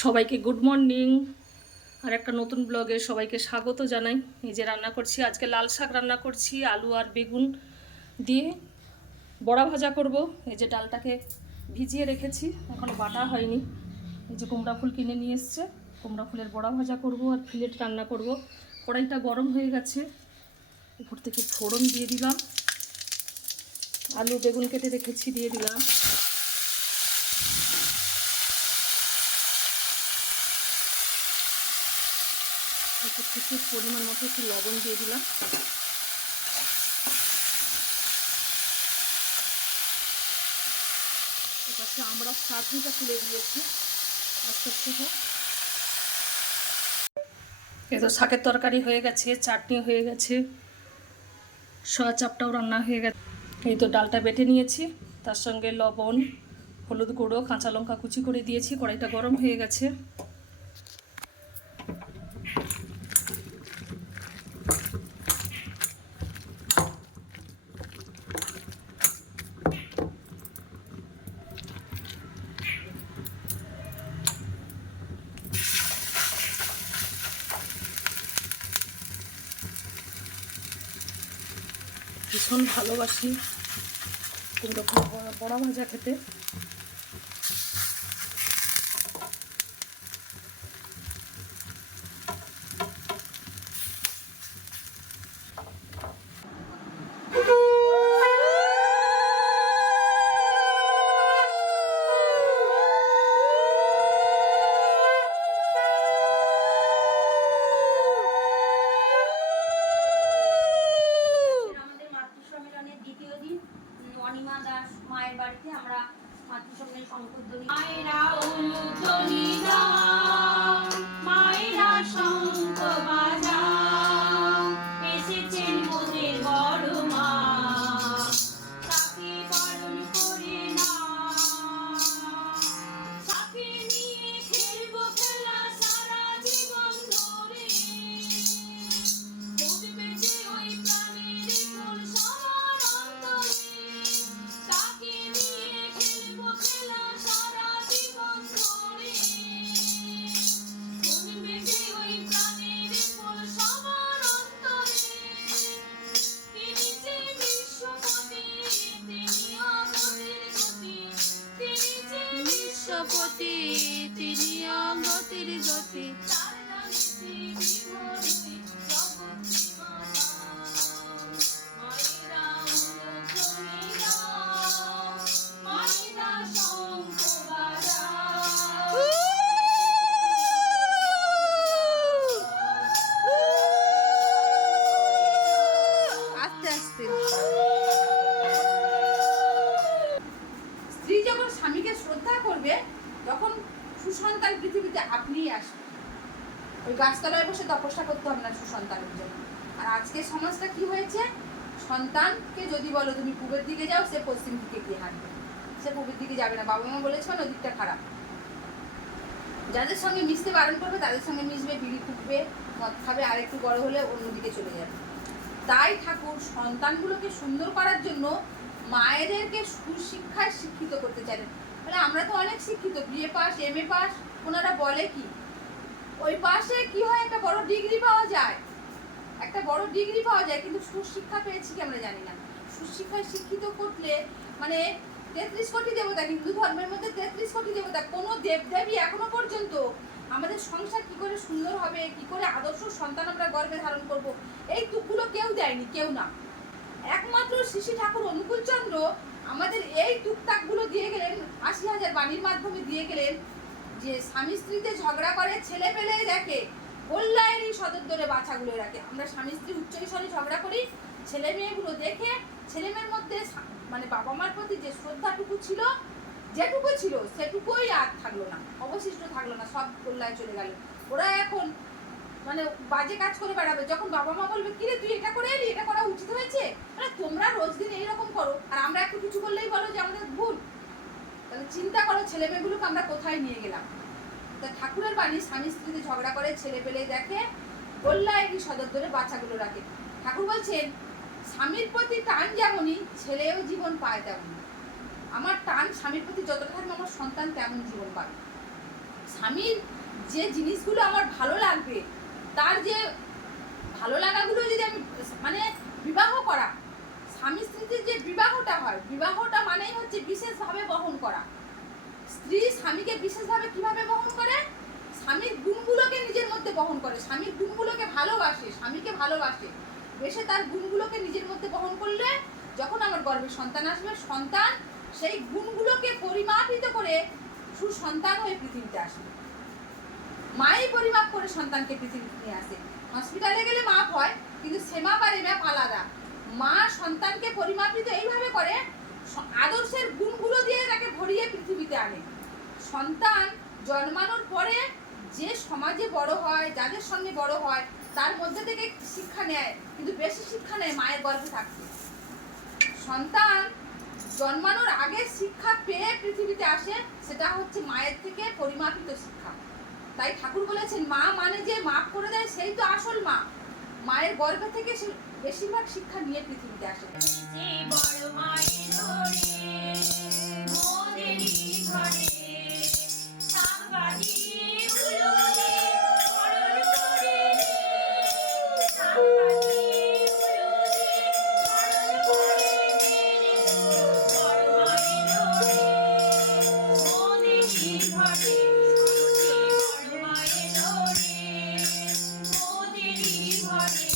সবাইকে good morning. আর একটা নতুন ব্লগে সবাইকে স্বাগত জানাই। এই যে রান্না করছি, আজকে লাল শাক রান্না করছি, আলু আর বেগুন দিয়ে বড়া ভাজা করব। এই যে ডালটাকে ভিজিয়ে রেখেছি, এখনও বাটা হয়নি। এই যে কুমড়া ফুল কিনে নিয়ে এসছে, কুমড়া ফুলের বড়া ভাজা করব আর ফিলেট রান্না করব। কড়াইটা গরম হয়ে গেছে, উপর থেকে ফোড়ন দিয়ে দিলাম, আলু বেগুন কেটে রেখেছি দিয়ে দিলাম। উপর থেকে পরিমাণ মতো একটু লবণ দিয়ে দিলাম। এপাশে আমরা চাটনিটা তুলে দিয়েছি আস্তে আস্তে হোক। এই তো শাকের তরকারি হয়ে গেছে, চাটনি হয়ে গেছে, সয়া চাপটাও রান্না হয়ে গেছে। এই তো ডালটা বেটে নিয়েছি, তার সঙ্গে লবণ হলুদ গুঁড়ো কাঁচা লঙ্কা কুচি করে দিয়েছি। কড়াইটা গরম হয়ে গেছে, ভীষণ ভালোবাসি কুমড়ো ফুল বড়া ভাজা খেতে। অনিমা দাস মায়ের বাড়িতে আমরা মাতৃসম্মেলন শঙ্করধ্বনি মায়েরা অনুধ্বনি দাও, মায়েরা শঙ্খ বাজাও, এসেছেন মোদের বড় মা, তাকে বরণ করে নাও, তাকে নিয়ে খেলবো খেলা সারা জীবন ধরে, উঠবে যে ওই প্রাণের কোন সবার অন্তরে, তাকে নিয়ে খেলবো খেলা সারা জীবন ধরে, উঠবে যে ওই প্রাণের কোন সবার অন্তরে, তিনি যে বিশ্বপতি, তিনি অগতির গতি, তিনি যে বিশ্বপতি, তিনি অগতির গতি, তার নামে পৃথিবী ভরে জগৎ জীবনা, মায়েরা অনুধ্বনি দাও, মায়েরা শঙ্খ বাজাও। আস্তে আস্তে। স্ত্রী যখন স্বামীকে শ্রদ্ধা করবে তখন সুসন্তান পৃথিবীতে আপনিই আসবে। ওই গাছতলায় বসে তপস্যা করতে হবে না সুসন্তানের জন্য। আর আজকে সমাজটা কি হয়েছে, সন্তানকে যদি বলো তুমি পূবের দিকে যাও, সে পশ্চিম দিকে গিয়ে হাঁটবে, সে পূবের দিকে যাবে না। বাবা মা বলেছে ওই দিকটা খারাপ। যাদের সঙ্গে মিশতে বারণ করবে তাদের সঙ্গে মিশবে, বিড়ি ফুটবে, মদ খাবে, আর একটু বড় হলে অন্যদিকে চলে যাবে। তাই ঠাকুর সন্তানগুলোকে সুন্দর করার জন্য মায়েদেরকে সুশিক্ষায় শিক্ষিত করতে চাইলেন। মানে আমরা তো অনেক শিক্ষিত, বিএ পাস, এমএ পাস, ওনারা বলে কি ওই পাশে কি হয়, একটা বড় ডিগ্রি পাওয়া যায়, একটা বড় ডিগ্রি পাওয়া যায়, কিন্তু সুশিক্ষা পেয়েছি কি আমরা জানি না। সুশিক্ষায় শিক্ষিত করলে মানে 33 কোটি দেবতা, হিন্দু ধর্মের মধ্যে 33 কোটি দেবতা, কোনো দেবদেবী এখনো পর্যন্ত আমাদের সংসার কি করে সুন্দর হবে, কি করে আদর্শ সন্তান আমরা গর্ভে ধারণ করব, এই তুকগুলো কেউ দেয়নি, কেউ না। একমাত্র শ্রী ঠাকুর অনুকূলচন্দ্র আমাদের এই টুকটাকগুলো দিয়ে গেলেন, 80,000 বাণীর মাধ্যমে দিয়ে গেলেন, যে স্বামী স্ত্রীতে ঝগড়া করে ছেলে পেলে দেখে কল্যাণী সদর ধরে বাচ্চাগুলো রাখে। আমরা স্বামী স্ত্রী উচ্চৈস্বরে ঝগড়া করি, ছেলে মেয়েগুলো দেখে ছেলে মেয়ের মধ্যে মানে বাবা মার প্রতি যে শ্রদ্ধাটুকু ছিল, যেটুকু ছিল সেটুকুই আর থাকলো না, অবশিষ্ট থাকলো না, সব কল্যাণে চলে গেল। ওরা এখন মানে বাজে কাজ করে বেড়াবে। যখন বাবা মা বলবে কিরে তুই এটা করে এলি, এটা করা উচিত হয়েছে, মানে তোমরা রোজ দিন এইরকম করো, আর আমরা একটু কিছু বললেই বলো যে আমাদের ভুল। তাহলে চিন্তা করো ছেলে মেয়েগুলোকে আমরা কোথায় নিয়ে গেলাম। তা ঠাকুরের বাণী স্বামী স্ত্রীতে ঝগড়া করে ছেলে পেলে দেখে কল্যাণী সদর ধরে বাচ্চাগুলো রাখে। ঠাকুর বলছেন স্বামীর প্রতি টান যেমনই ছেলেও জীবন পায় তেমনই। আমার টান স্বামীর প্রতি যতটা থাকবে আমার সন্তান তেমন জীবন পাবে। স্বামীর যে জিনিসগুলো আমার ভালো লাগবে, তার যে ভালো লাগাগুলো যদি আমি মানে বিবাহ করা, স্বামী স্ত্রীর যে বিবাহটা হয়, বিবাহটা মানেই হচ্ছে বিশেষভাবে বহন করা। স্ত্রী স্বামীকে বিশেষভাবে কিভাবে বহন করে? স্বামীর গুণগুলোকে নিজের মধ্যে বহন করে, স্বামীর গুণগুলোকে ভালোবাসে, স্বামীকে ভালোবাসে, বেশে তার গুণগুলোকে নিজের মধ্যে বহন করলে যখন আমার গর্ভে সন্তান আসবে, সন্তান সেই গুণগুলোকে পরিমাপিত করে সুসন্তান হয়ে পৃথিবীতে আসবে। মাই পরিমাপ করে সন্তানকে পৃথিবীতে নিয়ে আসে। হসপিটালে গেলে মাপ হয়, কিন্তু সে মাপ আর এ মাপ আলাদা। মা সন্তানকে পরিমাপিত এইভাবে করে, আদর্শের গুণগুলো দিয়ে তাকে ভরিয়ে পৃথিবীতে আনে। সন্তান জন্মানোর পরে যে সমাজে বড় হয়, যাদের সঙ্গে বড় হয়, তার মধ্যে থেকে শিক্ষা নেয়, কিন্তু বেশি শিক্ষা নেয় মায়ের গর্ভে থাকতে। সন্তান জন্মানোর আগে শিক্ষা পেয়ে পৃথিবীতে আসে, সেটা হচ্ছে মায়ের থেকে পরিমাপিত শিক্ষা। তাই ঠাকুর বলেছেন, মা মানে যে মাপ করে দেয় সেই তো আসল মা। মায়ের গর্ভে থেকে সে বেশিরভাগ শিক্ষা নিয়ে পৃথিবীতে আসে। যে বড় মায়ের ঘরে, মোদেরই ঘরে, শাক বাজিয়ে উলুদে বরণ করে রে, শাক বাজিয়ে উলুদে বরণ করে রে, বড় মায়ের ঘরে, মোদেরই ঘরে, যে বড় মায়ের ঘরে, মোদেরই ঘরে।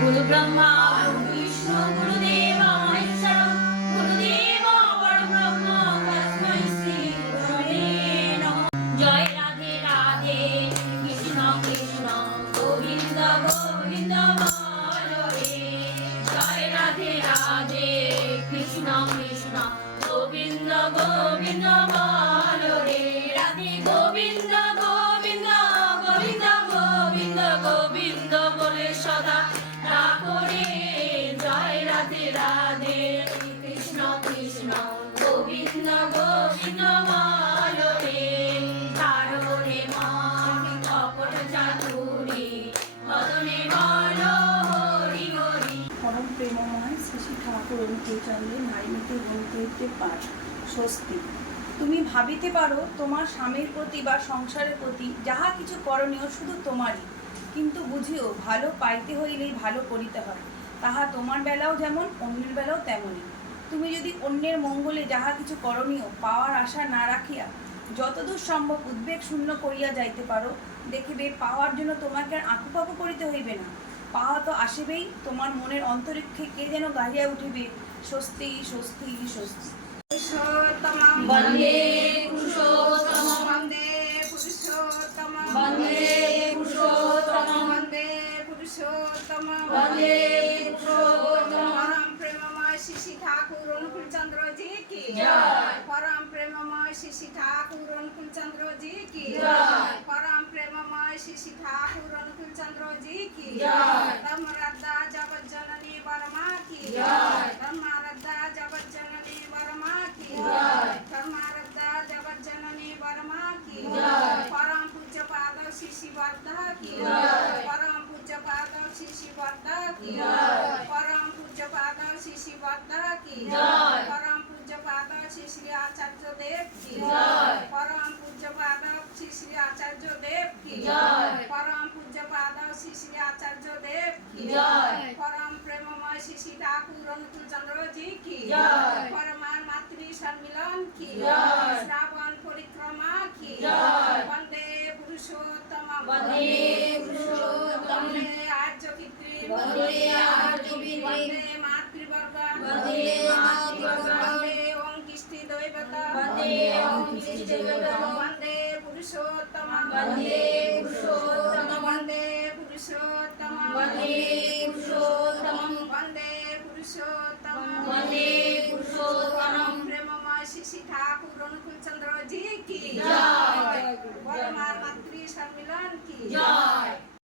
গুরু ব্রহ্মা গুরু বিষ্ণু গুরুদেব মহেশ্বর গুরুদেব পরব্রহ্ম তস্मै শ্রী গুরবে নমঃ। জয় রাধে রাধে কৃষ্ণ কৃষ্ণ গোবিন্দ গোবিন্দ বল রে। জয় রাধে রাধে কৃষ্ণ কৃষ্ণ গোবিন্দ গোবিন্দ বল রে। রাধে গোবিন্দ গোবিন্দ গোবিন্দ গোবিন্দ গোবিন্দ বলে সদা রাখো রে। জয় রাধে রাধে কৃষ্ণ কৃষ্ণ গোবিন্দ গোবিন্দ বল রে। তারো রে মন অপর চাতুরি মদনে বল হরি হরি। পরম প্রেমময় শ্রী শ্রী ঠাকুর অনুকূলচন্দ্রে নারীমতি গ্রন্থে পাঠ স্বস্তি। তুমি ভাবিতে পারো তোমার স্বামীর প্রতি বা সংসারের প্রতি যাহা কিছু করণীয় শুধু তোমারই, কিন্তু বুঝিও ভালো পাইতে হইলেই ভালো করিতে হয়। তাহা তোমার বেলাও যেমন অন্যের বেলাও তেমনই। তুমি যদি অন্যের মঙ্গলে যাহা কিছু করণীয় পাওয়ার আশা না রাখিয়া যতদূর সম্ভব উদ্বেগ শূন্য করিয়া যাইতে পারো, দেখিবে পাওয়ার জন্য তোমাকে আর আঁকুপাকু করিতে হইবে না। পাওয়া তো আসিবেই, তোমার মনের অন্তরিক্ষে কে যেন গাহিয়া উঠিবে, স্বস্তি স্বস্তি স্বস্তি। বন্দে পুরুষোত্তমম বন্দে পুরুষোত্তমম বন্দে পুরুষোত্তমম বন্দে পুরুষোত্তমম বন্দে পুরুষোত্তমম। পরম প্রেমময় শ্রী শ্রী ঠাকুর অনুকূল চন্দ্র জি কি জয়। পরম প্রেমময় শ্রী শ্রী ঠাকুর অনুকূল চন্দ্র জি কি জয়। পরম প্রেমময় শ্রী শ্রী ঠাকুর অনুকূল চন্দ্র জি কি জয়। ধর্মরাধা জগৎ জননী বরমা কি জয়। ধর্মরাধা জগৎ জননী বরমা কি জয়। ধর্মরাধা জগৎ জননী বরমা কি জয়। পরম পূজ্য পাদ শ্রী শ্রী বর্ধা কি জয়। পরম পূজ্য পাদ শ্রী শ্রী বর্ধা কি জয়। পরম পূজ্য পাদ শ্রী শ্রী বর্ধা কি জয়। পরম পূজ্য পাদ শ্রী শ্রী আচার্য দেব কি জয়। পরম পূজ্য পাদ শ্রী শ্রী আচার্য দেব কি জয়। পরম পূজ্য পাদ শ্রী শ্রী আচার্য দেব কি জয়। পরম প্রেমময় শ্রী শ্রী ঠাকুর অনুকূল চন্দ্র জি কি জয়। পরমার মাতৃ সম্মিলন কি জয়। শ্রাবণ পরিক্রমা কি জয়। বন্দে পুরুষোত্তম বন্দে পুরুষোত্তমম বন্দে আর্য পিতৃ বন্দে আর্য পিতৃ বন্দে মাতৃবর্গ বন্দে মাতৃবর্গ বন্দে ওং কৃষ্টি দৈবতা বন্দে ওং কৃষ্টি দৈবতা বন্দে পুরুষোত্তম বন্দে পুরুষোত্তমম বন্দে পুরুষোত্তম বন্দে পুরুষোত্তমম বন্দে পুরুষোত্তম বন্দে পুরুষোত্তমম। প্রেমময় শ্রী শ্রী ঠাকুর অনুকূল চন্দ্র জি কি জয়। গুরু বলো মার মাতৃ সম্মিলন কি জয়।